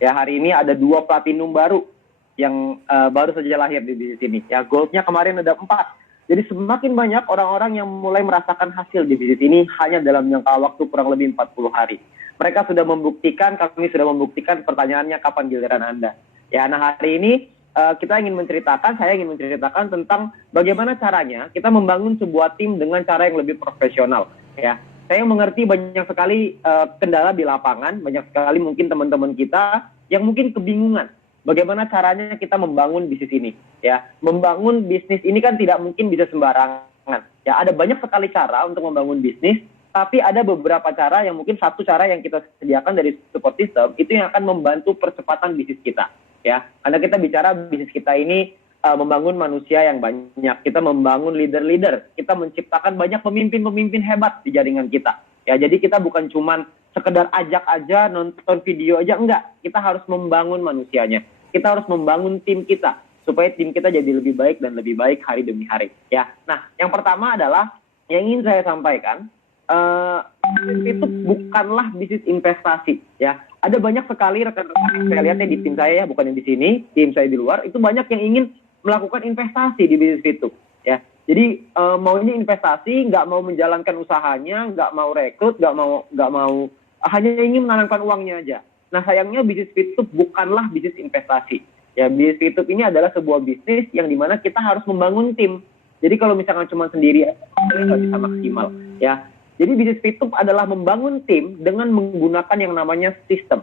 Ya, hari ini ada 2 platinum baru yang baru saja lahir di bisnis ini. Ya, goldnya kemarin ada 4. Jadi semakin banyak orang-orang yang mulai merasakan hasil di bisnis ini hanya dalam jangka waktu kurang lebih 40 hari. Mereka sudah membuktikan, kami sudah membuktikan. Pertanyaannya kapan giliran Anda? Ya, nah hari ini saya ingin menceritakan tentang bagaimana caranya kita membangun sebuah tim dengan cara yang lebih profesional. Ya, saya mengerti banyak sekali kendala di lapangan, banyak sekali mungkin teman-teman kita yang mungkin kebingungan bagaimana caranya kita membangun bisnis ini. Ya, membangun bisnis ini kan tidak mungkin bisa sembarangan. Ya, ada banyak sekali cara untuk membangun bisnis, tapi ada beberapa cara yang mungkin satu cara yang kita sediakan dari support system itu yang akan membantu percepatan bisnis kita. Ya, karena kita bicara bisnis kita ini membangun manusia yang banyak, kita membangun leader-leader, kita menciptakan banyak pemimpin-pemimpin hebat di jaringan kita. Ya, jadi kita bukan cuman sekedar ajak aja, nonton video aja, enggak. Kita harus membangun manusianya. Kita harus membangun tim kita supaya tim kita jadi lebih baik dan lebih baik hari demi hari. Ya, nah yang pertama adalah yang ingin saya sampaikan, bisnis itu bukanlah bisnis investasi. Ya, ada banyak sekali rekan-rekan yang saya lihatnya di tim saya, ya, bukan yang di sini, tim saya di luar, itu banyak yang ingin melakukan investasi di bisnis itu. Ya, jadi maunya investasi, nggak mau menjalankan usahanya, nggak mau rekrut, nggak mau hanya ingin menanamkan uangnya aja. Nah sayangnya bisnis itu bukanlah bisnis investasi. Ya, bisnis itu ini adalah sebuah bisnis yang dimana kita harus membangun tim. Jadi kalau misalkan cuma sendiri, nggak bisa maksimal. Ya, jadi bisnis Fitup adalah membangun tim dengan menggunakan yang namanya sistem.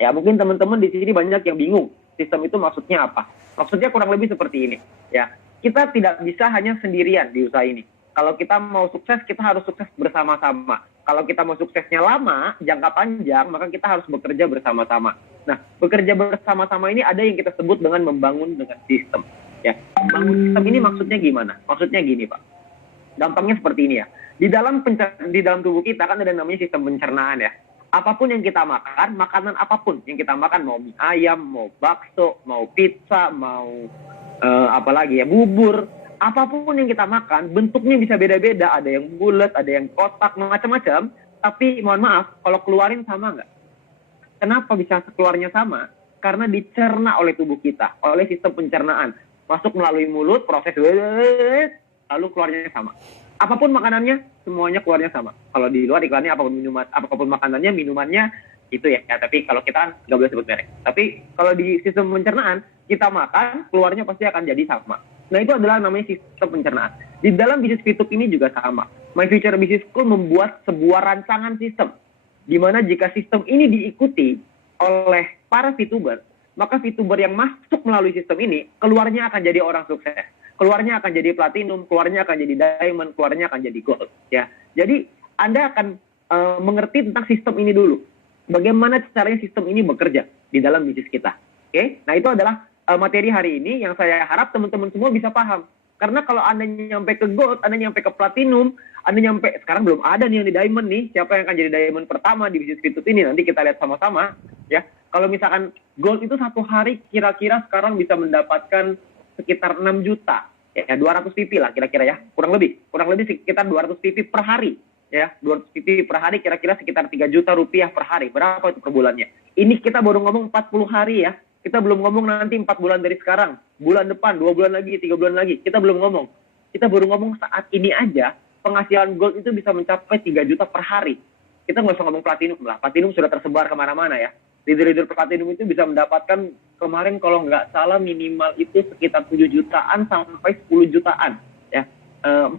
Ya, mungkin teman-teman di sini banyak yang bingung. Sistem itu maksudnya apa? Maksudnya kurang lebih seperti ini. Ya, kita tidak bisa hanya sendirian di usaha ini. Kalau kita mau sukses, kita harus sukses bersama-sama. Kalau kita mau suksesnya lama, jangka panjang, maka kita harus bekerja bersama-sama. Nah, bekerja bersama-sama ini ada yang kita sebut dengan membangun dengan sistem. Ya, membangun sistem ini maksudnya gimana? Maksudnya gini, Pak. Gampangnya seperti ini ya. Di dalam tubuh kita kan ada namanya sistem pencernaan ya. Apapun yang kita makan, makanan apapun yang kita makan, mau mie ayam, mau bakso, mau pizza, mau apalagi ya, bubur, apapun yang kita makan, bentuknya bisa beda-beda. Ada yang bulat, ada yang kotak, macam-macam. Tapi mohon maaf, kalau keluarin sama nggak? Kenapa bisa keluarnya sama? Karena dicerna oleh tubuh kita, oleh sistem pencernaan. Masuk melalui mulut, proses lalu keluarnya sama. Apapun makanannya, semuanya keluarnya sama. Kalau di luar iklannya apapun makanannya, minumannya itu ya. Tapi kalau kita nggak boleh sebut merek. Tapi kalau di sistem pencernaan, kita makan, keluarnya pasti akan jadi sama. Nah itu adalah namanya sistem pencernaan. Di dalam bisnis Fitup ini juga sama. My Future Business School membuat sebuah rancangan sistem. Di mana jika sistem ini diikuti oleh para VTuber, maka VTuber yang masuk melalui sistem ini, keluarnya akan jadi orang sukses. Keluarnya akan jadi platinum, keluarnya akan jadi diamond, keluarnya akan jadi gold. Ya, jadi Anda akan mengerti tentang sistem ini dulu. Bagaimana caranya sistem ini bekerja di dalam bisnis kita. Oke, nah itu adalah materi hari ini yang saya harap teman-teman semua bisa paham. Karena kalau Anda nyampe ke gold, Anda nyampe ke platinum, Anda nyampe, sekarang belum ada nih yang di diamond nih. Siapa yang akan jadi diamond pertama di bisnis Fitup ini? Nanti kita lihat sama-sama. Ya, kalau misalkan gold itu satu hari kira-kira sekarang bisa mendapatkan sekitar 6 juta, ya 200 PP lah kira-kira ya, kurang lebih sekitar 200 PP per hari, ya 200 PP per hari kira-kira sekitar 3 juta rupiah per hari. Berapa itu per bulannya? Ini kita baru ngomong 40 hari ya, kita belum ngomong nanti 4 bulan dari sekarang, bulan depan, 2 bulan lagi, 3 bulan lagi, kita belum ngomong. Kita baru ngomong saat ini aja, penghasilan gold itu bisa mencapai 3 juta per hari. Kita nggak usah ngomong platinum lah, platinum sudah tersebar kemana-mana ya. Leader-leader platinum itu bisa mendapatkan kemarin kalau nggak salah minimal itu sekitar 7 jutaan sampai 10 jutaan ya,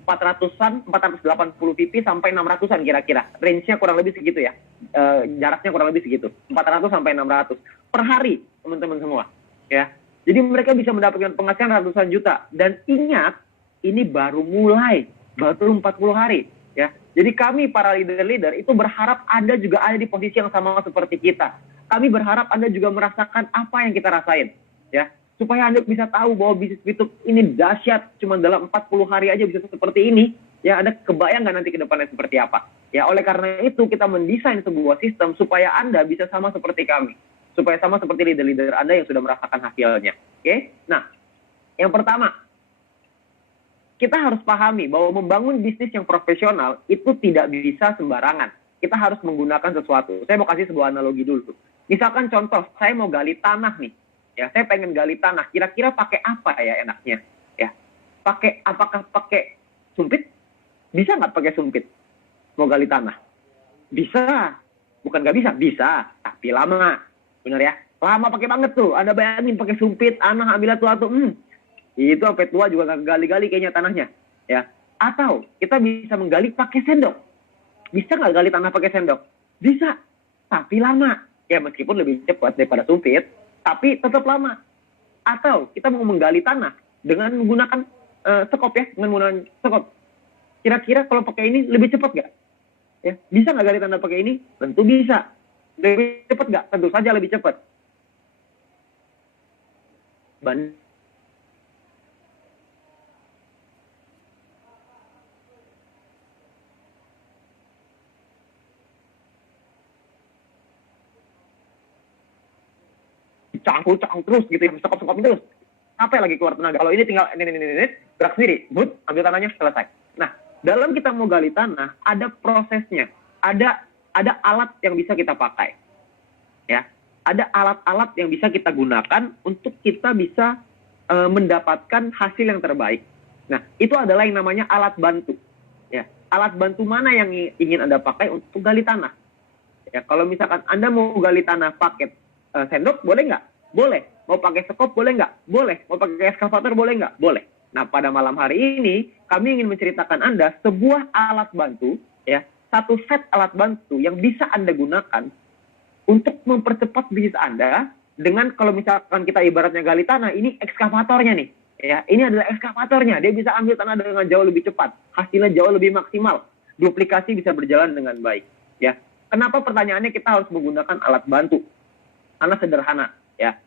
400-an 480 PP sampai 600-an kira-kira, range-nya kurang lebih segitu ya, jaraknya kurang lebih segitu, 400 sampai 600 per hari teman-teman semua ya. Jadi mereka bisa mendapatkan penghasilan ratusan juta, dan ingat ini baru mulai, baru 40 hari ya. Jadi kami para leader-leader itu berharap Anda juga ada di posisi yang sama seperti kita. Kami berharap Anda juga merasakan apa yang kita rasain, ya, supaya Anda bisa tahu bahwa bisnis Fitup ini dahsyat. Cuma dalam 40 hari aja bisa seperti ini, ya. Anda kebayang nggak nanti ke depannya seperti apa? Ya, oleh karena itu kita mendesain sebuah sistem supaya Anda bisa sama seperti kami, supaya sama seperti leader-leader Anda yang sudah merasakan hasilnya. Oke? Nah, yang pertama, kita harus pahami bahwa membangun bisnis yang profesional itu tidak bisa sembarangan. Kita harus menggunakan sesuatu. Saya mau kasih sebuah analogi dulu. Misalkan contoh, saya mau gali tanah nih. Ya, saya pengen gali tanah. Kira-kira pakai apa ya enaknya? Ya, apakah pakai sumpit? Bisa nggak pakai sumpit? Mau gali tanah? Bisa. Bukan nggak bisa, bisa. Tapi lama. Bener ya? Lama pakai banget tuh. Anda bayangin pakai sumpit, anak ambil tua-tua. Itu sampai tua juga nggak gali-gali kayaknya tanahnya. Ya. Atau kita bisa menggali pakai sendok. Bisa nggak gali tanah pakai sendok? Bisa. Tapi lama. Ya meskipun lebih cepat daripada sumpit, tapi tetap lama. Atau kita mau menggali tanah dengan menggunakan sekop ya, dengan menggunakan sekop. Kira-kira kalau pakai ini lebih cepat nggak? Ya, bisa nggak gali tanah pakai ini? Tentu bisa. Lebih cepat nggak? Tentu saja lebih cepat. Cangkul terus gitu ya, sekop terus. Sampai lagi keluar tenaga. Kalau ini tinggal ini gerak sendiri, ambil tanahnya, selesai. Nah, dalam kita mau gali tanah ada prosesnya, ada alat yang bisa kita pakai, ya, ada alat-alat yang bisa kita gunakan untuk kita bisa mendapatkan hasil yang terbaik. Nah, itu adalah yang namanya alat bantu, ya. Alat bantu mana yang ingin Anda pakai untuk gali tanah? Ya, kalau misalkan Anda mau gali tanah pakai sendok, boleh nggak? Boleh. Mau pakai sekop, boleh nggak? Boleh. Mau pakai eskavator, boleh nggak? Boleh. Nah, pada malam hari ini, kami ingin menceritakan Anda sebuah alat bantu, ya, satu set alat bantu yang bisa Anda gunakan untuk mempercepat bisnis Anda dengan, kalau misalkan kita ibaratnya gali tanah, ini ekskavatornya nih. Ya, ini adalah ekskavatornya. Dia bisa ambil tanah dengan jauh lebih cepat. Hasilnya jauh lebih maksimal. Duplikasi bisa berjalan dengan baik. Ya. Kenapa pertanyaannya kita harus menggunakan alat bantu? Karena sederhana, ya.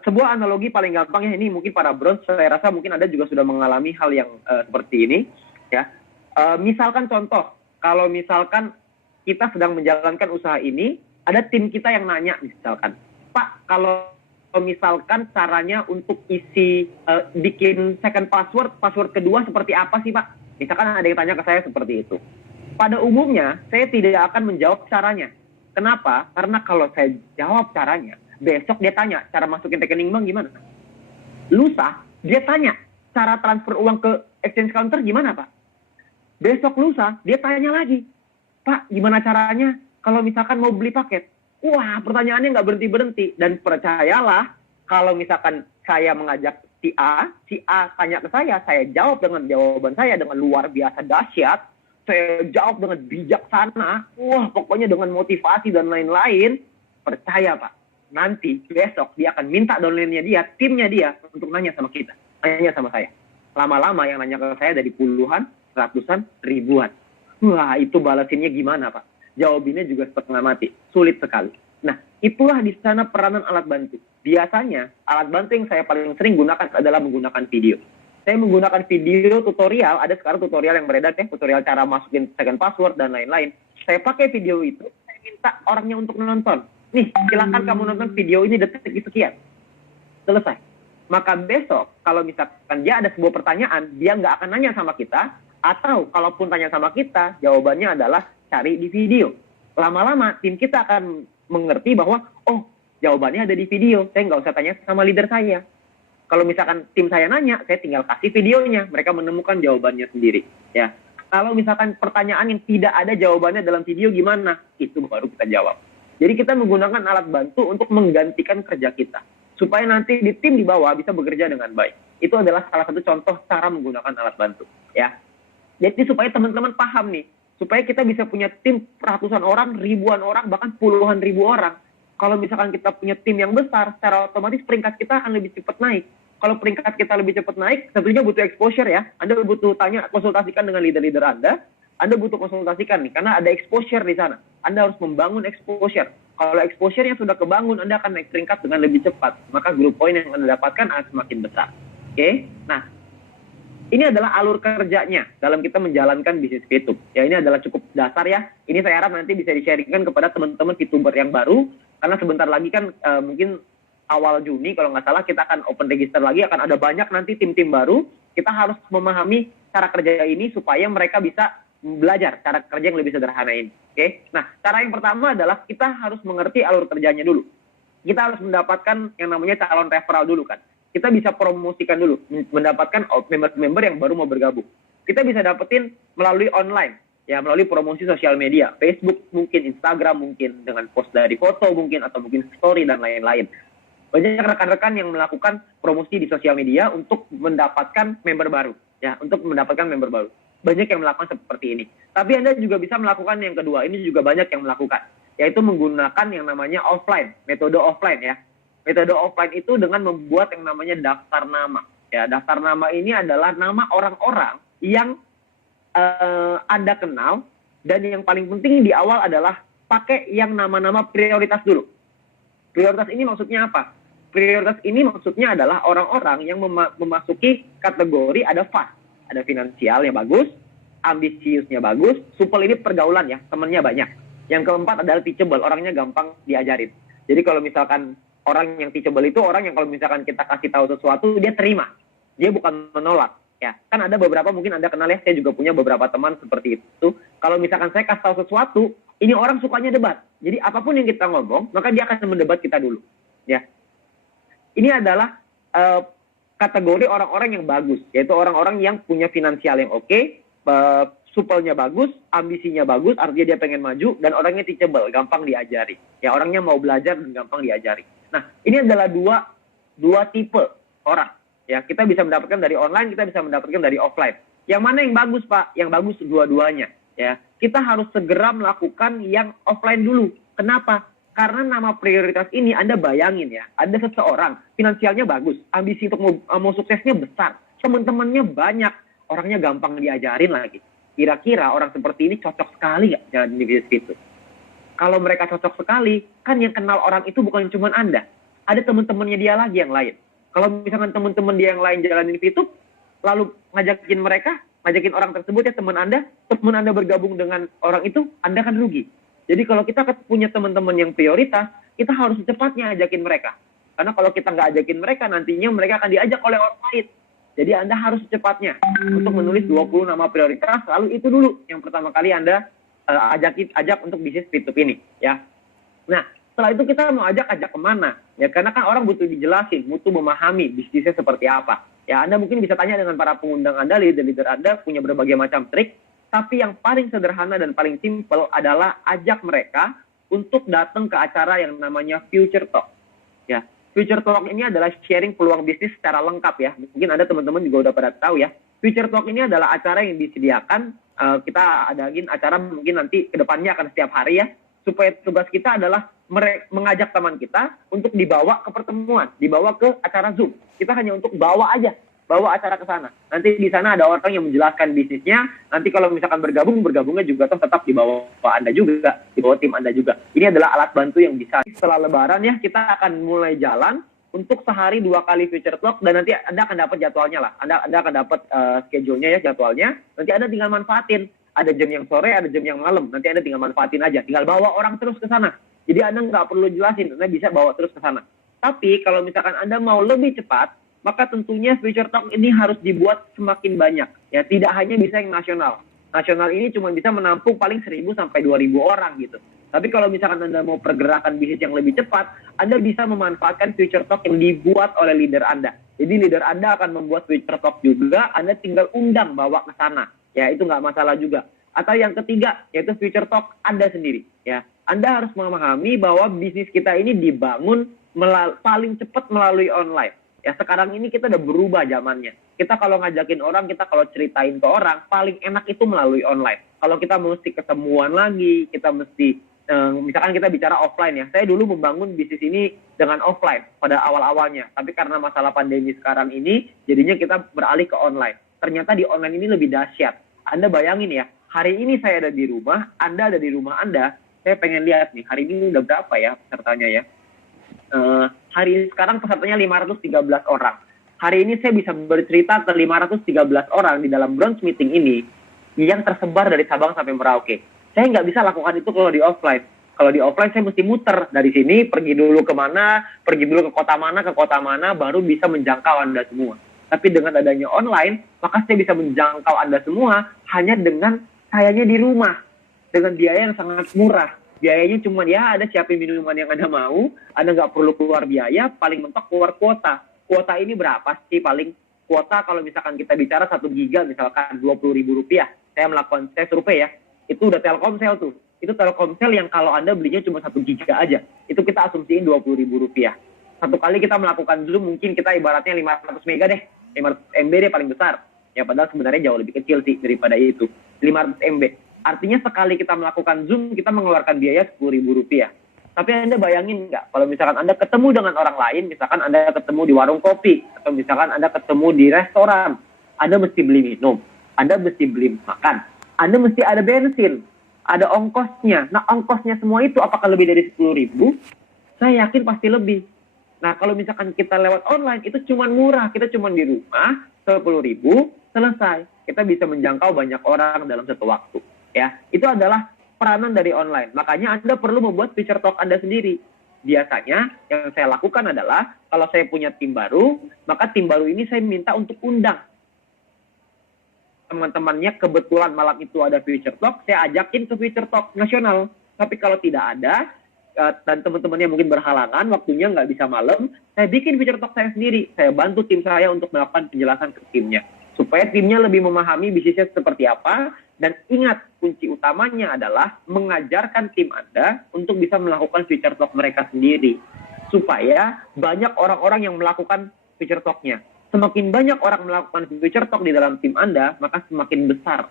Sebuah analogi paling gampang ya, ini mungkin para bronze, saya rasa mungkin Anda juga sudah mengalami hal yang seperti ini, ya. Misalkan contoh, kalau misalkan kita sedang menjalankan usaha ini, ada tim kita yang nanya misalkan, Pak, kalau misalkan caranya untuk isi bikin second password kedua seperti apa sih Pak? Misalkan ada yang tanya ke saya seperti itu. Pada umumnya, saya tidak akan menjawab caranya. Kenapa? Karena kalau saya jawab caranya, besok dia tanya, cara masukin rekening bank gimana? Lusa, dia tanya, cara transfer uang ke exchange counter gimana, Pak? Besok lusa, dia tanya lagi, Pak, gimana caranya kalau misalkan mau beli paket? Wah, pertanyaannya nggak berhenti-berhenti. Dan percayalah, kalau misalkan saya mengajak si A tanya ke saya jawab dengan jawaban saya dengan luar biasa dahsyat, saya jawab dengan bijaksana, wah pokoknya dengan motivasi dan lain-lain, percaya Pak, nanti besok dia akan minta downline-nya dia, timnya dia, untuk nanya sama kita, nanya sama saya. Lama-lama yang nanya ke saya dari puluhan, ratusan, ribuan. Wah, itu balasinnya gimana Pak? Jawabannya juga setengah mati, sulit sekali. Nah, itulah di sana peranan alat bantu. Biasanya, alat bantu yang saya paling sering gunakan adalah menggunakan video. Saya menggunakan video tutorial, ada sekarang tutorial yang beredar ya, tutorial cara masukin second password dan lain-lain. Saya pakai video itu, saya minta orangnya untuk nonton. Nih, silakan kamu nonton video ini detik sekian. Selesai. Maka besok, kalau misalkan dia ada sebuah pertanyaan, dia nggak akan nanya sama kita, atau kalaupun tanya sama kita, jawabannya adalah cari di video. Lama-lama, tim kita akan mengerti bahwa, oh, jawabannya ada di video, saya nggak usah tanya sama leader saya. Kalau misalkan tim saya nanya, saya tinggal kasih videonya. Mereka menemukan jawabannya sendiri. Ya. Kalau misalkan pertanyaan yang tidak ada jawabannya dalam video gimana? Itu baru kita jawab. Jadi kita menggunakan alat bantu untuk menggantikan kerja kita. Supaya nanti di tim di bawah bisa bekerja dengan baik. Itu adalah salah satu contoh cara menggunakan alat bantu. Ya. Jadi supaya teman-teman paham nih. Supaya kita bisa punya tim ratusan orang, ribuan orang, bahkan puluhan ribu orang. Kalau misalkan kita punya tim yang besar, secara otomatis peringkat kita akan lebih cepat naik. Kalau peringkat kita lebih cepat naik, tentunya butuh exposure ya. Anda butuh konsultasikan dengan leader-leader Anda butuh konsultasikan nih, karena ada exposure di sana. Anda harus membangun exposure. Kalau exposure-nya sudah kebangun, Anda akan naik peringkat dengan lebih cepat. Maka group point yang Anda dapatkan akan semakin besar. Oke? Nah, ini adalah alur kerjanya dalam kita menjalankan bisnis VTube. Ya, ini adalah cukup dasar ya. Ini saya harap nanti bisa di-sharingkan kepada teman-teman VTuber yang baru. Karena sebentar lagi kan mungkin awal Juni kalau nggak salah kita akan open register lagi. Akan ada banyak nanti tim-tim baru. Kita harus memahami cara kerja ini supaya mereka bisa belajar cara kerja yang lebih sederhana ini. Oke? Nah, cara yang pertama adalah kita harus mengerti alur kerjanya dulu. Kita harus mendapatkan yang namanya calon referral dulu kan. Kita bisa promosikan dulu, mendapatkan member-member yang baru mau bergabung. Kita bisa dapetin melalui online, ya melalui promosi sosial media, Facebook mungkin, Instagram mungkin, dengan post dari foto mungkin, atau mungkin story dan lain-lain. Banyak rekan-rekan yang melakukan promosi di sosial media untuk mendapatkan member baru, ya, untuk mendapatkan member baru. Banyak yang melakukan seperti ini. Tapi Anda juga bisa melakukan yang kedua, ini juga banyak yang melakukan, yaitu menggunakan yang namanya offline, metode offline ya. Metode offline itu dengan membuat yang namanya daftar nama. Ya, daftar nama ini adalah nama orang-orang yang Anda kenal, dan yang paling penting di awal adalah pakai yang nama-nama prioritas dulu. Prioritas ini maksudnya apa? Prioritas ini maksudnya adalah orang-orang yang memasuki kategori ada fast, ada finansialnya bagus, ambisiusnya bagus, supel ini pergaulan ya, temennya banyak. Yang keempat adalah teachable, orangnya gampang diajarin. Jadi kalau misalkan orang yang teachable itu orang yang kalau misalkan kita kasih tahu sesuatu, dia terima. Dia bukan menolak. Ya, kan ada beberapa, mungkin Anda kenal ya, saya juga punya beberapa teman seperti itu. Kalau misalkan saya kasih tahu sesuatu, ini orang sukanya debat. Jadi apapun yang kita ngomong, maka dia akan mendebat kita dulu. Ya, ini adalah kategori orang-orang yang bagus, yaitu orang-orang yang punya finansial yang oke, supelnya bagus, ambisinya bagus, artinya dia pengen maju, dan orangnya teachable, gampang diajari. Ya, orangnya mau belajar dan gampang diajari. Nah, ini adalah dua tipe orang. Ya, kita bisa mendapatkan dari online, kita bisa mendapatkan dari offline. Yang mana yang bagus, Pak? Yang bagus dua-duanya. Ya, kita harus segera melakukan yang offline dulu. Kenapa? Karena nama prioritas ini Anda bayangin ya, ada seseorang finansialnya bagus, ambisi untuk mau suksesnya besar, teman-temannya banyak, orangnya gampang diajarin lagi. Kira-kira orang seperti ini cocok sekali nggak jalan di bisnis itu? Kalau mereka cocok sekali, kan yang kenal orang itu bukan cuma Anda, ada teman-temannya dia lagi yang lain. Kalau misalkan teman-teman dia yang lain jalanin itu, lalu ngajakin orang tersebut ya teman Anda bergabung dengan orang itu, Anda kan rugi. Jadi kalau kita punya teman-teman yang prioritas, kita harus secepatnya ajakin mereka. Karena kalau kita nggak ajakin mereka, nantinya mereka akan diajak oleh orang lain. Jadi Anda harus secepatnya untuk menulis 20 nama prioritas, lalu itu dulu yang pertama kali Anda ajak untuk bisnis P2P ini. Ya. Nah, setelah itu kita mau ajak kemana? Ya, karena kan orang butuh dijelasin, butuh memahami bisnisnya seperti apa. Ya, Anda mungkin bisa tanya dengan para pengundang Anda, leader-leader Anda punya berbagai macam trik. Tapi yang paling sederhana dan paling simpel adalah ajak mereka untuk datang ke acara yang namanya Future Talk. Ya, Future Talk ini adalah sharing peluang bisnis secara lengkap ya. Mungkin Anda teman-teman juga udah pada tahu ya. Future Talk ini adalah acara yang disediakan, kita adain acara mungkin nanti ke depannya akan setiap hari ya. Supaya tugas kita adalah mengajak teman kita untuk dibawa ke pertemuan, dibawa ke acara Zoom. Kita hanya untuk bawa acara ke sana. Nanti di sana ada orang yang menjelaskan bisnisnya. Nanti kalau misalkan bergabungnya juga tetap di bawah Anda juga, di bawah tim Anda juga. Ini adalah alat bantu yang bisa. Setelah Lebaran ya, kita akan mulai jalan untuk sehari 2 kali Future Talk, dan nanti Anda akan dapat jadwalnya lah. Anda akan dapat schedule-nya ya, jadwalnya. Nanti Anda tinggal manfaatin. Ada jam yang sore, ada jam yang malam. Nanti Anda tinggal manfaatin aja. Tinggal bawa orang terus ke sana. Jadi Anda nggak perlu jelasin, Anda bisa bawa terus ke sana. Tapi kalau misalkan Anda mau lebih cepat, maka tentunya Future Talk ini harus dibuat semakin banyak. Ya, tidak hanya bisa yang nasional. Nasional ini cuma bisa menampung paling 1.000 sampai 2.000 orang gitu. Tapi kalau misalkan Anda mau pergerakan bisnis yang lebih cepat, Anda bisa memanfaatkan Future Talk yang dibuat oleh leader Anda. Jadi leader Anda akan membuat Future Talk juga, Anda tinggal undang bawa ke sana. Ya, itu nggak masalah juga. Atau yang ketiga, yaitu Future Talk Anda sendiri. Ya, Anda harus memahami bahwa bisnis kita ini dibangun paling cepat melalui online. Ya, sekarang ini kita udah berubah zamannya. Kita kalau ngajakin orang, kita kalau ceritain ke orang, paling enak itu melalui online. Kalau kita mesti ketemuan lagi, kita mesti, misalkan kita bicara offline ya. Saya dulu membangun bisnis ini dengan offline pada awal-awalnya. Tapi karena masalah pandemi sekarang ini, jadinya kita beralih ke online. Ternyata di online ini lebih dahsyat. Anda bayangin ya, hari ini saya ada di rumah, Anda ada di rumah Anda. Saya pengen lihat nih, hari ini udah berapa ya pesertanya ya. Hari ini sekarang pesertanya 513 orang. Hari ini saya bisa bercerita ke 513 orang di dalam brunch meeting ini yang tersebar dari Sabang sampai Merauke. Saya nggak bisa lakukan itu kalau di offline. Kalau di offline saya mesti muter dari sini, pergi dulu kemana, pergi dulu ke kota mana, baru bisa menjangkau Anda semua. Tapi dengan adanya online, maka saya bisa menjangkau Anda semua hanya dengan sayanya di rumah dengan biaya yang sangat murah. Biayanya cuma ya ada siapin minuman yang Anda mau, Anda nggak perlu keluar biaya, paling mentok keluar kuota. Kuota ini berapa sih paling? Kuota kalau misalkan kita bicara 1 giga misalkan Rp20.000. Saya survei ya, itu udah Telkomsel tuh. Itu Telkomsel yang kalau Anda belinya cuma 1 giga aja, itu kita asumsiin Rp20.000. Satu kali kita melakukan Zoom mungkin kita ibaratnya 500 mega deh, 500 MB deh paling besar. Ya padahal sebenarnya jauh lebih kecil sih daripada itu, 500 MB. Artinya sekali kita melakukan Zoom, kita mengeluarkan biaya Rp10.000. Tapi Anda bayangin nggak, kalau misalkan Anda ketemu dengan orang lain, misalkan Anda ketemu di warung kopi, atau misalkan Anda ketemu di restoran, Anda mesti beli minum, Anda mesti beli makan, Anda mesti ada bensin, ada ongkosnya. Nah, ongkosnya semua itu apakah lebih dari 10.000? Saya yakin pasti lebih. Nah, kalau misalkan kita lewat online, itu cuma murah. Kita cuma di rumah, 10.000, selesai. Kita bisa menjangkau banyak orang dalam satu waktu. Ya, itu adalah peranan dari online. Makanya Anda perlu membuat feature talk Anda sendiri. Biasanya yang saya lakukan adalah, kalau saya punya tim baru, maka tim baru ini saya minta untuk undang teman-temannya. Kebetulan malam itu ada feature talk, saya ajakin ke feature talk nasional. Tapi kalau tidak ada, dan teman-temannya mungkin berhalangan, waktunya nggak bisa malam, saya bikin feature talk saya sendiri. Saya bantu tim saya untuk melakukan penjelasan ke timnya. Supaya timnya lebih memahami bisnisnya seperti apa. Dan ingat, kunci utamanya adalah mengajarkan tim Anda untuk bisa melakukan feature talk mereka sendiri. Supaya banyak orang-orang yang melakukan feature talk-nya. Semakin banyak orang melakukan feature talk di dalam tim Anda, maka semakin besar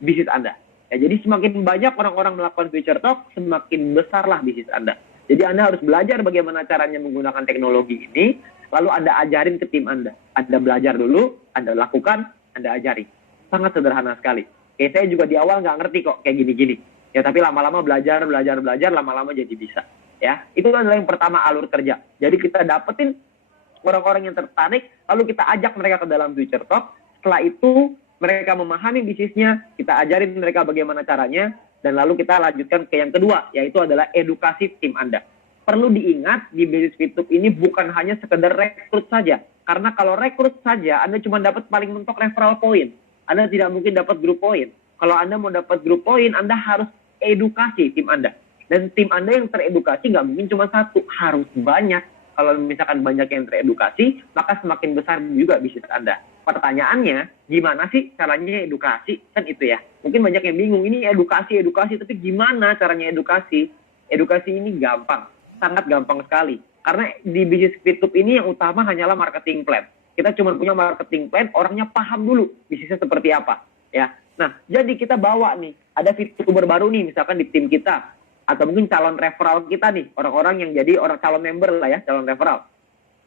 bisnis Anda. Ya, jadi semakin banyak orang-orang melakukan feature talk, semakin besarlah bisnis Anda. Jadi Anda harus belajar bagaimana caranya menggunakan teknologi ini, lalu Anda ajarin ke tim Anda. Anda belajar dulu, Anda lakukan, Anda ajarin. Sangat sederhana sekali. Kayak saya juga di awal nggak ngerti kok kayak gini-gini. Ya, tapi lama-lama belajar, lama-lama jadi bisa. Ya, itu adalah yang pertama, alur kerja. Jadi kita dapetin orang-orang yang tertarik, lalu kita ajak mereka ke dalam feature talk. Setelah itu mereka memahami bisnisnya, kita ajarin mereka bagaimana caranya, dan lalu kita lanjutkan ke yang kedua, yaitu adalah edukasi tim Anda. Perlu diingat, di bisnis Fitup ini bukan hanya sekedar rekrut saja. Karena kalau rekrut saja, Anda cuma dapat paling mentok referral point. Anda tidak mungkin dapat grup point. Kalau Anda mau dapat grup point, Anda harus edukasi tim Anda. Dan tim Anda yang teredukasi nggak mungkin cuma satu, harus banyak. Kalau misalkan banyak yang teredukasi, maka semakin besar juga bisnis Anda. Pertanyaannya, gimana sih caranya edukasi? Kan itu ya. Mungkin banyak yang bingung, ini edukasi, tapi gimana caranya edukasi? Edukasi ini gampang, sangat gampang sekali. Karena di bisnis Fitup ini yang utama hanyalah marketing plan. Kita cuma punya marketing plan, orangnya paham dulu bisnisnya seperti apa. Ya. Nah, jadi kita bawa nih, ada VTuber baru nih, misalkan di tim kita, atau mungkin calon referral kita nih, orang-orang yang jadi orang calon member lah ya, calon referral.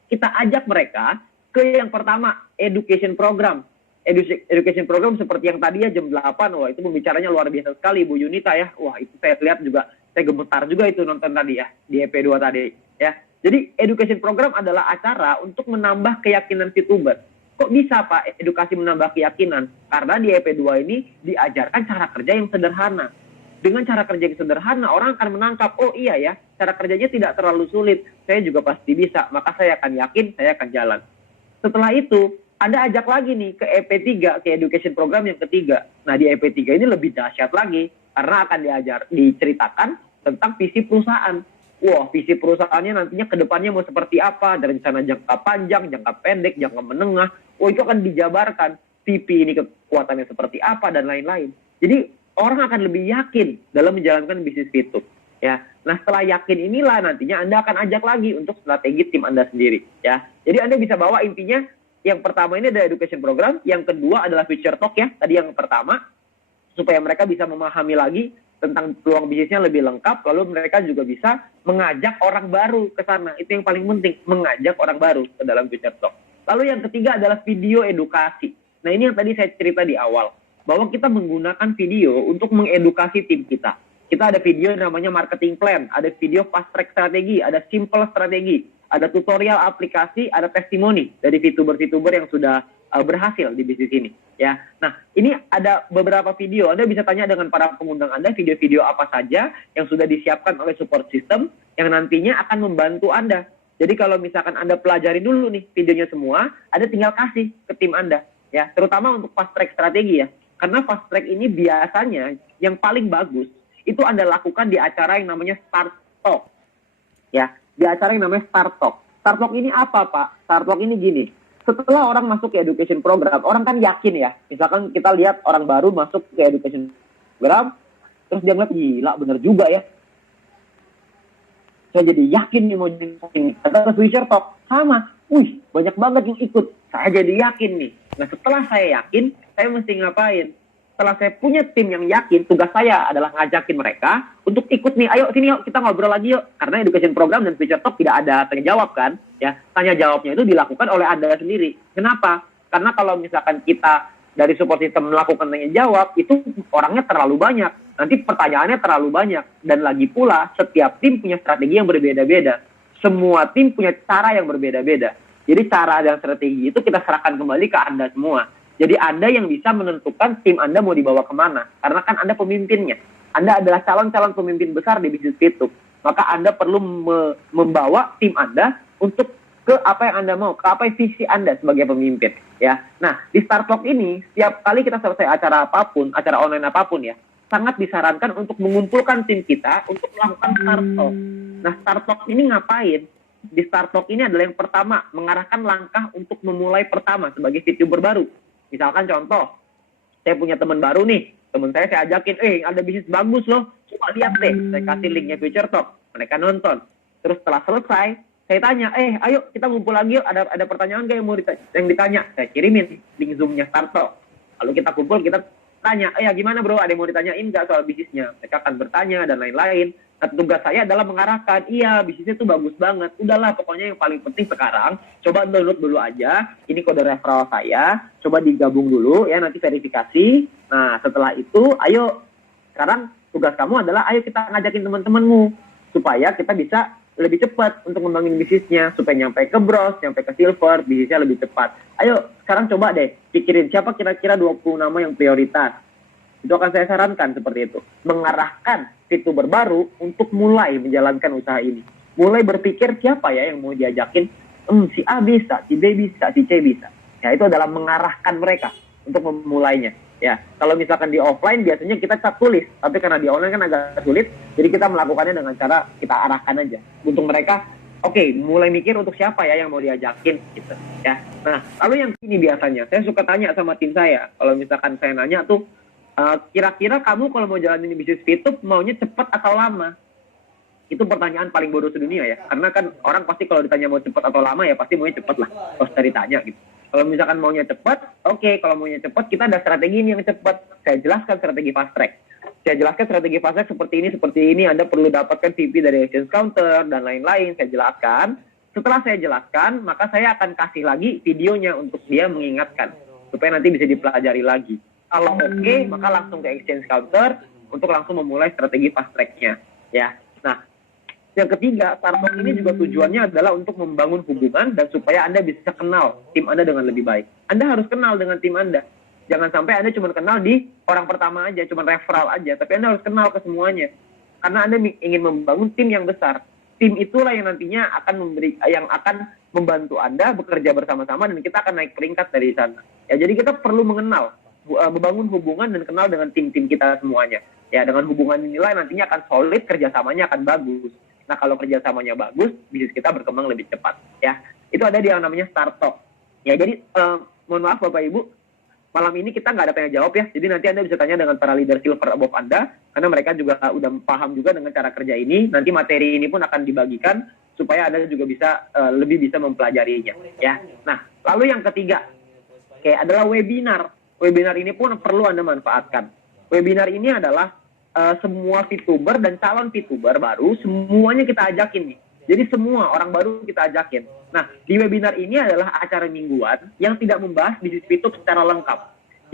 Kita ajak mereka ke yang pertama, education program. Education program seperti yang tadi ya jam 8, wah itu pembicaranya luar biasa sekali Bu Yunita ya. Wah itu saya lihat juga, saya gemetar juga itu nonton tadi ya, di EP2 tadi ya. Jadi education program adalah acara untuk menambah keyakinan VTuber. Kok bisa Pak edukasi menambah keyakinan? Karena di EP2 ini diajarkan cara kerja yang sederhana. Dengan cara kerja yang sederhana, orang akan menangkap, oh iya ya, cara kerjanya tidak terlalu sulit. Saya juga pasti bisa, maka saya akan yakin, saya akan jalan. Setelah itu, Anda ajak lagi nih ke EP3, ke education program yang ketiga. Nah, di EP3 ini lebih dahsyat lagi, karena akan diceritakan tentang visi perusahaan. Wah, visi perusahaannya nantinya ke depannya mau seperti apa, dari rencana jangka panjang, jangka pendek, jangka menengah. Oh, itu akan dijabarkan. VP ini kekuatannya seperti apa, dan lain-lain. Jadi, orang akan lebih yakin dalam menjalankan bisnis Fitup. Ya. Nah, setelah yakin inilah nantinya Anda akan ajak lagi untuk strategi tim Anda sendiri. Ya. Jadi, Anda bisa bawa intinya, yang pertama ini adalah education program, yang kedua adalah future talk ya, tadi yang pertama, supaya mereka bisa memahami lagi tentang peluang bisnisnya lebih lengkap, lalu mereka juga bisa mengajak orang baru ke sana. Itu yang paling penting, mengajak orang baru ke dalam future talk. Lalu yang ketiga adalah video edukasi. Nah ini yang tadi saya cerita di awal, bahwa kita menggunakan video untuk mengedukasi tim kita. Kita ada video namanya marketing plan, ada video fast track strategi, ada simple strategi, ada tutorial aplikasi, ada testimoni dari VTuber-VTuber yang sudah berhasil di bisnis ini. Ya, nah ini ada beberapa video. Anda bisa tanya dengan para pengundang Anda video-video apa saja yang sudah disiapkan oleh support system yang nantinya akan membantu Anda. Jadi kalau misalkan Anda pelajari dulu nih videonya semua, Anda tinggal kasih ke tim Anda. Ya, terutama untuk fast track strategi ya. Karena fast track ini biasanya yang paling bagus itu Anda lakukan di acara yang namanya Start Talk. Ya, di acara yang namanya Start Talk. Start Talk ini apa, Pak? Start Talk ini gini. Setelah orang masuk ke education program, orang kan yakin ya. Misalkan kita lihat orang baru masuk ke education program, terus dia ngeliat, gila bener juga ya. Saya jadi yakin nih mau jadi ini. Kata Future Talk, sama. Wih, banyak banget yang ikut. Saya jadi yakin nih. Nah, setelah saya yakin, saya mesti ngapain? Setelah saya punya tim yang yakin, tugas saya adalah ngajakin mereka untuk ikut nih. Ayo sini yuk, kita ngobrol lagi yuk. Karena education program dan Future Talk tidak ada tanya jawab kan. Ya, tanya jawabnya itu dilakukan oleh Anda sendiri. Kenapa? Karena kalau misalkan kita dari support system melakukan tanya jawab, itu orangnya terlalu banyak. Nanti pertanyaannya terlalu banyak. Dan lagi pula, setiap tim punya strategi yang berbeda-beda. Semua tim punya cara yang berbeda-beda. Jadi cara dan strategi itu kita serahkan kembali ke Anda semua. Jadi Anda yang bisa menentukan tim Anda mau dibawa kemana. Karena kan Anda pemimpinnya. Anda adalah calon-calon pemimpin besar di bisnis Fitup. Maka Anda perlu membawa tim Anda untuk ke apa yang Anda mau, ke apa yang visi Anda sebagai pemimpin. Ya. Nah, di Start Talk ini, setiap kali kita selesai acara apapun, acara online apapun ya, sangat disarankan untuk mengumpulkan tim kita untuk melakukan Start Talk. Nah, Start Talk ini ngapain? Di Start Talk ini adalah yang pertama, mengarahkan langkah untuk memulai pertama sebagai VTuber baru. Misalkan contoh, saya punya teman baru nih, teman saya ajakin, ada bisnis bagus loh, coba lihat deh, saya kasih linknya Future Talk, mereka nonton. Terus setelah selesai, saya tanya, ayo kita ngumpul lagi yuk, ada pertanyaan yang mau yang ditanya, saya kirimin link Zoom-nya Start Talk. Lalu kita kumpul, kita tanya, gimana bro, ada yang mau ditanyain nggak soal bisnisnya? Mereka akan bertanya dan lain-lain. Nah, tugas saya adalah mengarahkan, bisnisnya tuh bagus banget. Udahlah, pokoknya yang paling penting sekarang, coba download dulu aja. Ini kode referral saya, coba digabung dulu ya, nanti verifikasi. Nah, setelah itu, ayo, sekarang tugas kamu adalah, ayo kita ngajakin teman-temanmu. Supaya kita bisa lebih cepat untuk ngembangin bisnisnya. Supaya nyampe ke bronze, nyampe ke silver, bisnisnya lebih cepat. Ayo, sekarang coba deh, pikirin siapa kira-kira 20 nama yang prioritas. Itu akan saya sarankan seperti itu. Mengarahkan VTuber baru untuk mulai menjalankan usaha ini. Mulai berpikir siapa ya yang mau diajakin. Si A bisa, si B bisa, si C bisa. Ya, itu adalah mengarahkan mereka untuk memulainya. Ya, kalau misalkan di offline biasanya kita tulis. Tapi karena di online kan agak sulit. Jadi kita melakukannya dengan cara kita arahkan aja. Untuk mereka, mulai mikir untuk siapa ya yang mau diajakin. Gitu, ya. Nah, lalu yang ini biasanya, saya suka tanya sama tim saya. Kalau misalkan saya nanya tuh, kira-kira kamu kalau mau jalanin bisnis Fitup maunya cepat atau lama? Itu pertanyaan paling bodoh sedunia ya. Karena kan orang pasti kalau ditanya mau cepat atau lama ya pasti maunya cepat lah. Terus dari tanya gitu. Kalau misalkan maunya cepat, kalau maunya cepat kita ada strategi ini yang cepat. Saya jelaskan strategi fast track. Saya jelaskan strategi fast track seperti ini. Anda perlu dapatkan VP dari exchange counter dan lain-lain. Saya jelaskan. Setelah saya jelaskan, maka saya akan kasih lagi videonya untuk dia mengingatkan. Supaya nanti bisa dipelajari lagi. Kalau maka langsung ke exchange counter untuk langsung memulai strategi fast track-nya. Ya. Nah, yang ketiga, Start Talk ini juga tujuannya adalah untuk membangun hubungan dan supaya Anda bisa kenal tim Anda dengan lebih baik. Anda harus kenal dengan tim Anda. Jangan sampai Anda cuma kenal di orang pertama aja, cuma referral aja. Tapi Anda harus kenal ke semuanya. Karena Anda ingin membangun tim yang besar. Tim itulah yang nantinya yang akan membantu Anda bekerja bersama-sama dan kita akan naik peringkat dari sana. Ya, jadi kita perlu membangun hubungan dan kenal dengan tim-tim kita semuanya. Ya, dengan hubungan inilah nantinya akan solid, kerjasamanya akan bagus. Nah, kalau kerjasamanya bagus, bisnis kita berkembang lebih cepat. Ya, itu ada di yang namanya Start Talk. Ya, jadi mohon maaf Bapak Ibu, malam ini kita nggak ada tanya jawab ya. Jadi nanti Anda bisa tanya dengan para leader silver above Anda, karena mereka juga udah paham juga dengan cara kerja ini. Nanti materi ini pun akan dibagikan supaya Anda juga bisa lebih bisa mempelajarinya. Ya, nah lalu yang ketiga, adalah webinar. Webinar ini pun perlu Anda manfaatkan. Webinar ini adalah semua VTuber dan calon VTuber baru, semuanya kita ajakin nih. Jadi semua orang baru kita ajakin. Nah, di webinar ini adalah acara mingguan yang tidak membahas bisnis VTuber secara lengkap.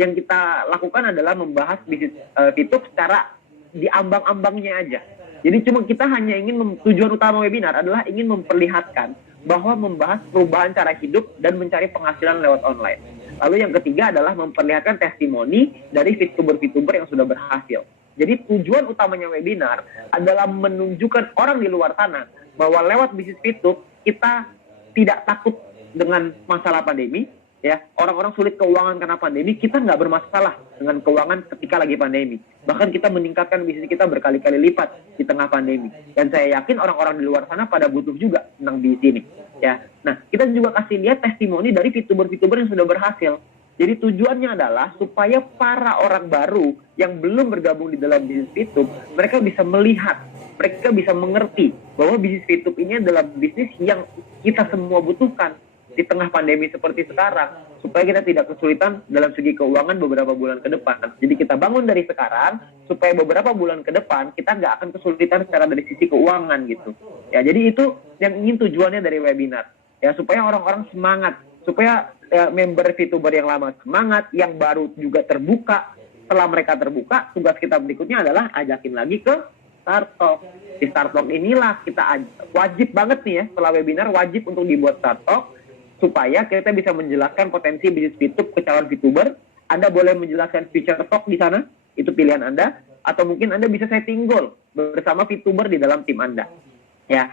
Yang kita lakukan adalah membahas bisnis VTuber secara di ambang-ambangnya aja. Jadi cuma kita hanya tujuan utama webinar adalah ingin memperlihatkan bahwa membahas perubahan cara hidup dan mencari penghasilan lewat online. Lalu yang ketiga adalah memperlihatkan testimoni dari VTuber-VTuber yang sudah berhasil. Jadi tujuan utamanya webinar adalah menunjukkan orang di luar sana bahwa lewat bisnis VTuber kita tidak takut dengan masalah pandemi, ya. Orang-orang sulit keuangan karena pandemi, kita nggak bermasalah dengan keuangan ketika lagi pandemi. Bahkan kita meningkatkan bisnis kita berkali-kali lipat di tengah pandemi. Dan saya yakin orang-orang di luar sana pada butuh juga tentang bisnis ini. Ya, nah kita juga kasih lihat testimoni dari VTuber-VTuber yang sudah berhasil. Jadi tujuannya adalah supaya para orang baru yang belum bergabung di dalam bisnis VTube, mereka bisa melihat, mereka bisa mengerti bahwa bisnis VTube ini adalah bisnis yang kita semua butuhkan di tengah pandemi seperti sekarang, supaya kita tidak kesulitan dalam segi keuangan beberapa bulan ke depan. Jadi kita bangun dari sekarang supaya beberapa bulan ke depan kita nggak akan kesulitan secara dari sisi keuangan gitu. Ya, jadi itu yang ingin tujuannya dari webinar. Ya, supaya orang-orang semangat, supaya member VTuber yang lama semangat, yang baru juga terbuka. Setelah mereka terbuka, tugas kita berikutnya adalah ajakin lagi ke Start Talk. Di Start Talk inilah kita wajib banget nih ya, setelah webinar wajib untuk dibuat Start Talk supaya kita bisa menjelaskan potensi bisnis VTube ke calon VTuber. Anda boleh menjelaskan feature talk di sana, itu pilihan Anda, atau mungkin Anda bisa setting goal bersama VTuber di dalam tim Anda. Ya,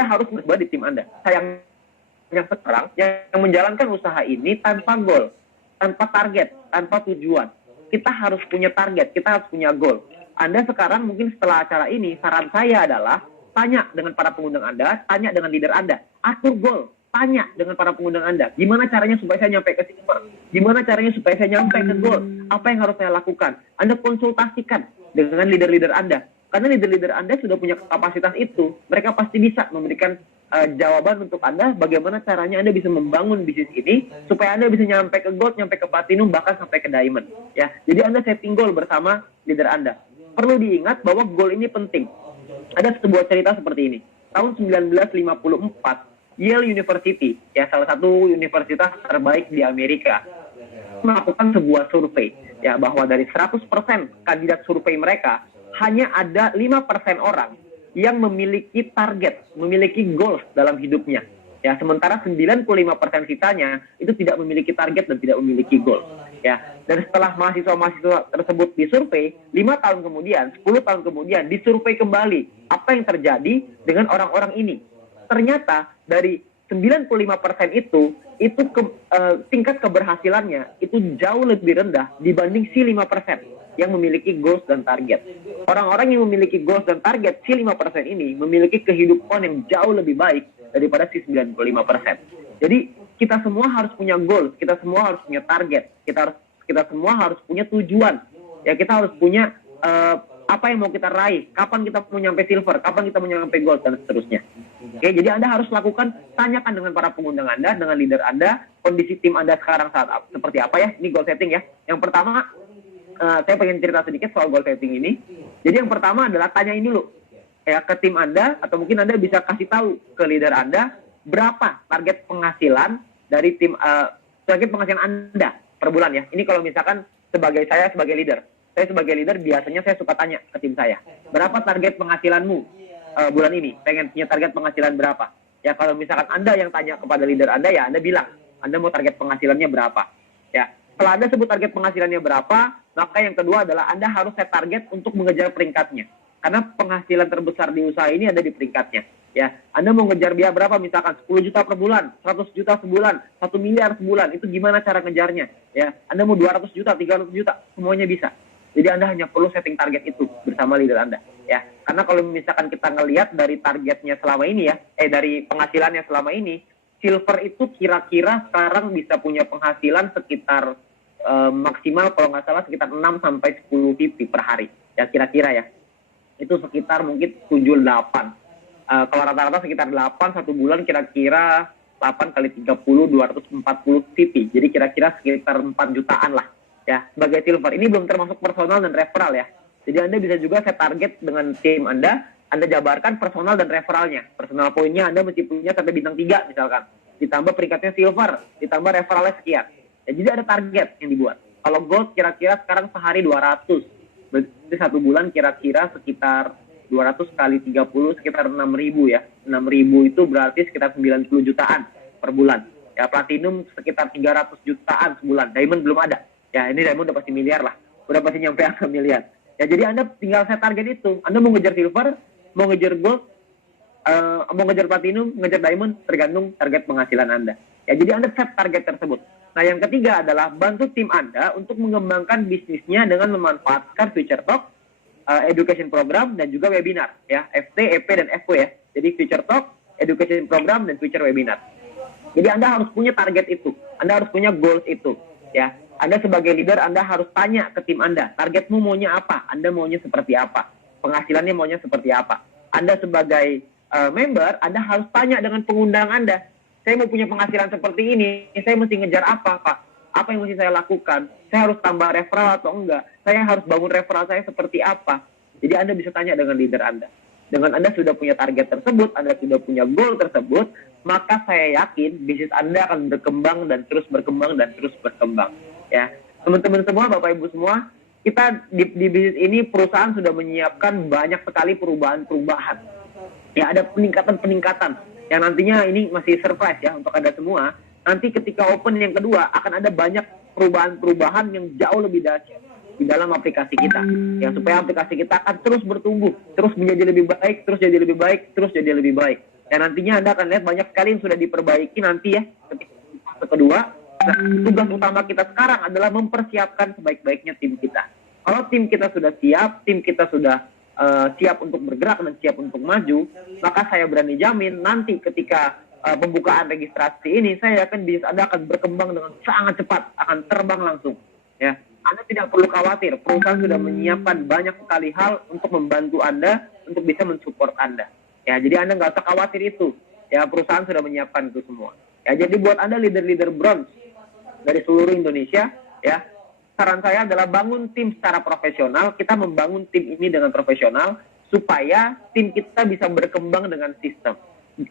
harus berbuat di tim Anda. Sayangnya sekarang yang menjalankan usaha ini tanpa goal, tanpa target, tanpa tujuan. Kita harus punya target, kita harus punya goal. Anda sekarang mungkin setelah acara ini, saran saya adalah tanya dengan para pengundang Anda, tanya dengan leader Anda, atur goal, tanya dengan para pengundang Anda, gimana caranya supaya saya nyampe ke silver, gimana caranya supaya saya nyampe ke goal, apa yang harus saya lakukan. Anda konsultasikan dengan leader-leader Anda, karena leader-leader Anda sudah punya kapasitas itu, mereka pasti bisa memberikan jawaban untuk Anda, bagaimana caranya Anda bisa membangun bisnis ini, supaya Anda bisa nyampe ke gold, nyampe ke platinum, bahkan sampai ke diamond. Ya, jadi Anda setting goal bersama leader Anda. Perlu diingat bahwa goal ini penting. Ada sebuah cerita seperti ini. Tahun 1954, Yale University, ya salah satu universitas terbaik di Amerika, melakukan sebuah survei, ya bahwa dari 100% kandidat survei mereka, hanya ada 5% orang yang memiliki target, memiliki goals dalam hidupnya. Ya, sementara 95% sisanya itu tidak memiliki target dan tidak memiliki goal. Ya, dan setelah mahasiswa-mahasiswa tersebut disurvei, 5 tahun kemudian, 10 tahun kemudian disurvei kembali apa yang terjadi dengan orang-orang ini. Ternyata dari 95% itu tingkat keberhasilannya itu jauh lebih rendah dibanding si 5% yang memiliki goals dan target. Orang-orang yang memiliki goals dan target si 5% ini memiliki kehidupan yang jauh lebih baik daripada si 95%. Jadi kita semua harus punya goal, kita semua harus punya target, kita semua harus punya tujuan. Ya, kita harus punya apa yang mau kita raih, kapan kita mau nyampe silver, kapan kita mau nyampe gold, dan seterusnya. Oke, jadi Anda harus lakukan, tanyakan dengan para pengundang Anda, dengan leader Anda, kondisi tim Anda sekarang saat seperti apa ya. Ini goal setting ya. Yang pertama, saya pengen cerita sedikit soal goal setting ini. Jadi yang pertama adalah tanyain dulu ya ke tim Anda, atau mungkin Anda bisa kasih tahu ke leader Anda berapa target penghasilan dari tim target penghasilan Anda per bulan ya. Ini kalau misalkan saya sebagai leader biasanya saya suka tanya ke tim saya, berapa target penghasilanmu bulan ini? Pengen punya target penghasilan berapa? Ya, kalau misalkan Anda yang tanya kepada leader Anda, ya Anda bilang Anda mau target penghasilannya berapa. Ya, setelah Anda sebut target penghasilannya berapa, maka yang kedua adalah Anda harus set target untuk mengejar peringkatnya. Karena penghasilan terbesar di usaha ini ada di peringkatnya. Ya, Anda mau ngejar biaya berapa, misalkan 10 juta per bulan, 100 juta sebulan, 1 miliar sebulan, itu gimana cara ngejarnya? Ya, Anda mau 200 juta, 300 juta, semuanya bisa. Jadi Anda hanya perlu setting target itu bersama leader Anda. Ya, karena kalau misalkan kita ngelihat dari targetnya selama ini ya, dari penghasilannya selama ini, silver itu kira-kira sekarang bisa punya penghasilan sekitar maksimal kalau nggak salah sekitar 6 sampai 10 pipi per hari. Ya, kira-kira ya. Itu sekitar mungkin 7-8. Kalau rata-rata sekitar 8, satu bulan kira-kira 8 kali 30, 240 pipi. Jadi kira-kira sekitar 4 jutaan lah. Ya, sebagai silver. Ini belum termasuk personal dan referral ya. Jadi Anda bisa juga set target dengan tim Anda jabarkan personal dan referralnya. Personal poinnya Anda mesti punya sampai bintang 3 misalkan. Ditambah peringkatnya silver, ditambah referralnya sekian. Ya, jadi ada target yang dibuat. Kalau gold kira-kira sekarang sehari 200. Berarti satu bulan kira-kira sekitar 200 kali 30 sekitar 6.000 ya. 6.000 itu berarti sekitar 90 jutaan per bulan. Ya, platinum sekitar 300 jutaan sebulan. Diamond belum ada. Ya, ini diamond udah pasti miliar lah. Udah pasti nyampe angka miliar. Ya, jadi Anda tinggal set target itu. Anda mau ngejar silver, mau ngejar gold, mau ngejar platinum, ngejar diamond, tergantung target penghasilan Anda. Ya, jadi Anda set target tersebut. Nah, yang ketiga adalah bantu tim Anda untuk mengembangkan bisnisnya dengan memanfaatkan Future Talk, education program, dan juga webinar. Ya, FT, EP, dan FW ya. Jadi Future Talk, education program, dan future webinar. Jadi Anda harus punya target itu. Anda harus punya goals itu. Ya, Anda sebagai leader, Anda harus tanya ke tim Anda, targetmu maunya apa? Anda maunya seperti apa? Penghasilannya maunya seperti apa? Anda sebagai member, Anda harus tanya dengan pengundang Anda. Saya mau punya penghasilan seperti ini, saya mesti ngejar apa, Pak? Apa yang mesti saya lakukan? Saya harus tambah referral atau enggak? Saya harus bangun referral saya seperti apa? Jadi Anda bisa tanya dengan leader Anda. Dengan Anda sudah punya target tersebut, Anda sudah punya goal tersebut, maka saya yakin bisnis Anda akan berkembang dan terus berkembang dan terus berkembang. Ya, teman-teman semua, Bapak Ibu semua, kita di bisnis ini perusahaan sudah menyiapkan banyak sekali perubahan-perubahan. Ya, ada peningkatan-peningkatan yang nantinya ini masih surprise ya untuk Anda semua. Nanti ketika open yang kedua akan ada banyak perubahan-perubahan yang jauh lebih dahsyat di dalam aplikasi kita, ya, supaya aplikasi kita akan terus bertumbuh, terus menjadi lebih baik, terus jadi lebih baik, terus jadi lebih baik. Dan nantinya Anda akan lihat banyak sekali yang sudah diperbaiki nanti ya ketika fase kedua. Nah, tugas utama kita sekarang adalah mempersiapkan sebaik-baiknya tim kita. Kalau tim kita sudah siap, tim kita sudah siap untuk bergerak dan siap untuk maju, maka saya berani jamin nanti ketika pembukaan registrasi ini, saya yakin bisnis Anda akan berkembang dengan sangat cepat, akan terbang langsung. Ya, Anda tidak perlu khawatir, perusahaan sudah menyiapkan banyak sekali hal untuk membantu Anda, untuk bisa mensupport Anda. Ya, jadi Anda nggak usah khawatir itu. Ya, perusahaan sudah menyiapkan itu semua. Ya, jadi buat Anda leader-leader bronze dari seluruh Indonesia, ya, saran saya adalah bangun tim secara profesional. Kita membangun tim ini dengan profesional supaya tim kita bisa berkembang dengan sistem.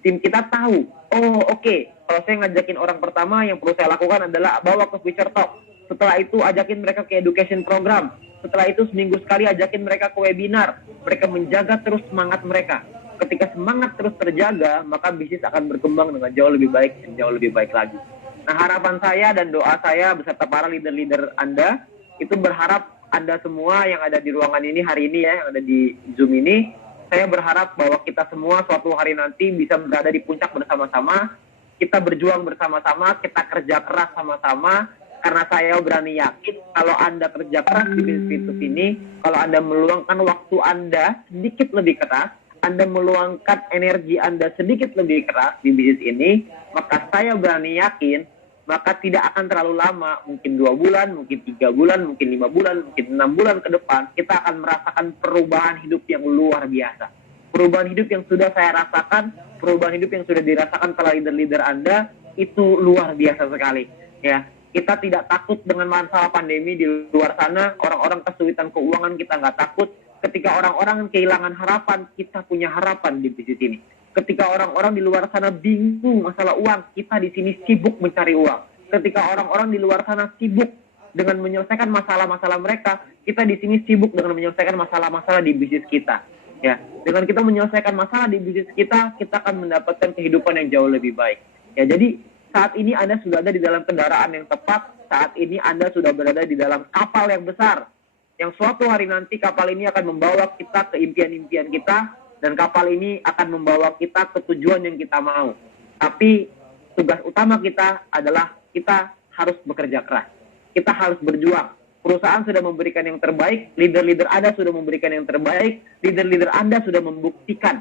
Tim kita tahu, oh oke, kalau saya ngajakin orang pertama, yang perlu saya lakukan adalah bawa ke Future Talk. Setelah itu ajakin mereka ke education program. Setelah itu seminggu sekali ajakin mereka ke webinar. Mereka menjaga terus semangat mereka. Ketika semangat terus terjaga, maka bisnis akan berkembang dengan jauh lebih baik dan jauh lebih baik lagi. Nah, harapan saya dan doa saya beserta para leader-leader Anda, itu berharap Anda semua yang ada di ruangan ini hari ini ya, yang ada di Zoom ini, saya berharap bahwa kita semua suatu hari nanti bisa berada di puncak bersama-sama, kita berjuang bersama-sama, kita kerja keras sama-sama, karena saya berani yakin kalau Anda kerja keras di bisnis ini, kalau Anda meluangkan waktu Anda sedikit lebih keras, Anda meluangkan energi Anda sedikit lebih keras di bisnis ini, maka saya berani yakin, maka tidak akan terlalu lama, mungkin 2 bulan, mungkin 3 bulan, mungkin 5 bulan, mungkin 6 bulan ke depan, kita akan merasakan perubahan hidup yang luar biasa. Perubahan hidup yang sudah saya rasakan, perubahan hidup yang sudah dirasakan para leader-leader Anda, itu luar biasa sekali. Ya, kita tidak takut dengan masalah pandemi di luar sana, orang-orang kesulitan keuangan kita nggak takut. Ketika orang-orang kehilangan harapan, kita punya harapan di bisnis ini. Ketika orang-orang di luar sana bingung masalah uang, kita di sini sibuk mencari uang. Ketika orang-orang di luar sana sibuk dengan menyelesaikan masalah-masalah mereka, kita di sini sibuk dengan menyelesaikan masalah-masalah di bisnis kita. Ya, dengan kita menyelesaikan masalah di bisnis kita akan mendapatkan kehidupan yang jauh lebih baik. Ya, jadi saat ini Anda sudah ada di dalam kendaraan yang tepat, saat ini Anda sudah berada di dalam kapal yang besar, yang suatu hari nanti kapal ini akan membawa kita ke impian-impian kita, dan kapal ini akan membawa kita ke tujuan yang kita mau. Tapi tugas utama kita adalah kita harus bekerja keras, kita harus berjuang. Perusahaan sudah memberikan yang terbaik, leader-leader Anda sudah memberikan yang terbaik, leader-leader Anda sudah membuktikan.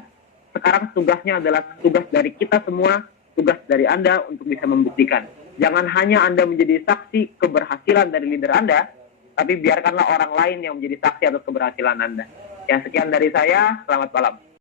Sekarang tugasnya adalah tugas dari kita semua, tugas dari Anda untuk bisa membuktikan. Jangan hanya Anda menjadi saksi keberhasilan dari leader Anda, tapi biarkanlah orang lain yang menjadi saksi atas keberhasilan Anda. Ya, sekian dari saya, selamat malam.